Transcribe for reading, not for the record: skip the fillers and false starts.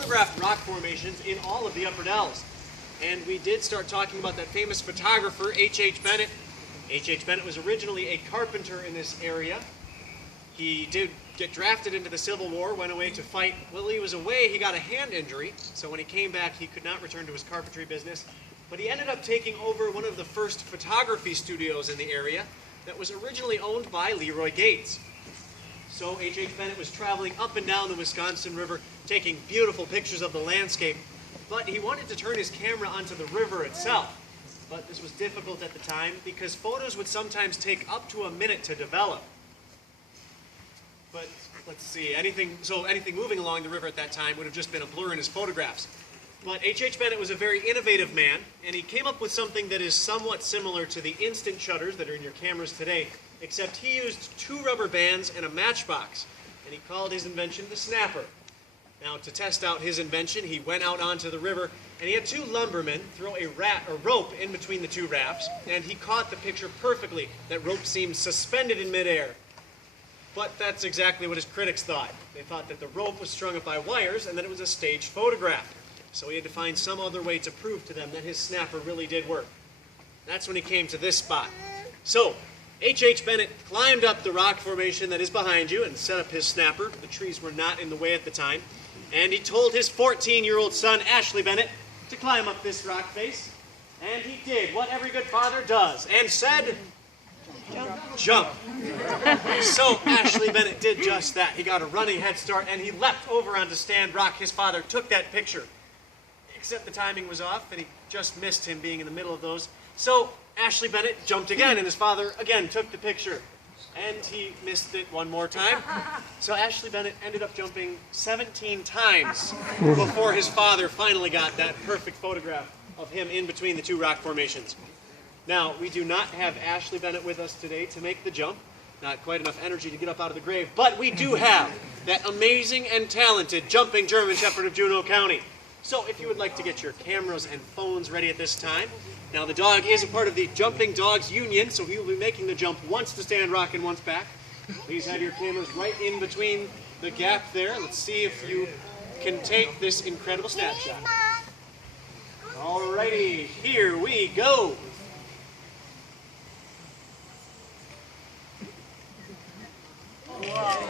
photographed rock formations in all of the Upper Dells. And we did start talking about that famous photographer, H.H. Bennett. H.H. Bennett was originally a carpenter in this area. He did get drafted into the Civil War, went away to fight. While he was away, he got a hand injury, so when he came back, he could not return to his carpentry business. But he ended up taking over one of the first photography studios in the area that was originally owned by Leroy Gates. So H.H. Bennett was traveling up and down the Wisconsin River, taking beautiful pictures of the landscape, but he wanted to turn his camera onto the river itself. But this was difficult at the time because photos would sometimes take up to a minute to develop. But let's see, anything moving along the river at that time would have just been a blur in his photographs. But H.H. Bennett was a very innovative man, and he came up with something that is somewhat similar to the instant shutters that are in your cameras today, except he used 2 rubber bands and a matchbox, and he called his invention the snapper. Now, to test out his invention, he went out onto the river, and he had 2 lumbermen throw a rope in between the 2 rafts, and he caught the picture perfectly. That rope seemed suspended in midair. But that's exactly what his critics thought. They thought that the rope was strung up by wires and that it was a staged photograph. So he had to find some other way to prove to them that his snapper really did work. That's when he came to this spot. So, H.H. Bennett climbed up the rock formation that is behind you and set up his snapper. The trees were not in the way at the time. And he told his 14-year-old son, Ashley Bennett, to climb up this rock face. And he did what every good father does, and said, jump. So Ashley Bennett did just that. He got a running head start, and he leapt over onto Stand Rock. His father took that picture, except the timing was off, and he just missed him being in the middle of those. So Ashley Bennett jumped again, and his father again took the picture. And he missed it one more time. So Ashley Bennett ended up jumping 17 times before his father finally got that perfect photograph of him in between the 2 rock formations. Now, we do not have Ashley Bennett with us today to make the jump. Not quite enough energy to get up out of the grave. But we do have that amazing and talented jumping German Shepherd of Juneau County. So if you would like to get your cameras and phones ready at this time. Now, the dog is a part of the Jumping Dogs Union, so he will be making the jump once to Stand Rock and once back. Please have your cameras right in between the gap there. Let's see if you can take this incredible snapshot. Alrighty, here we go. Wow.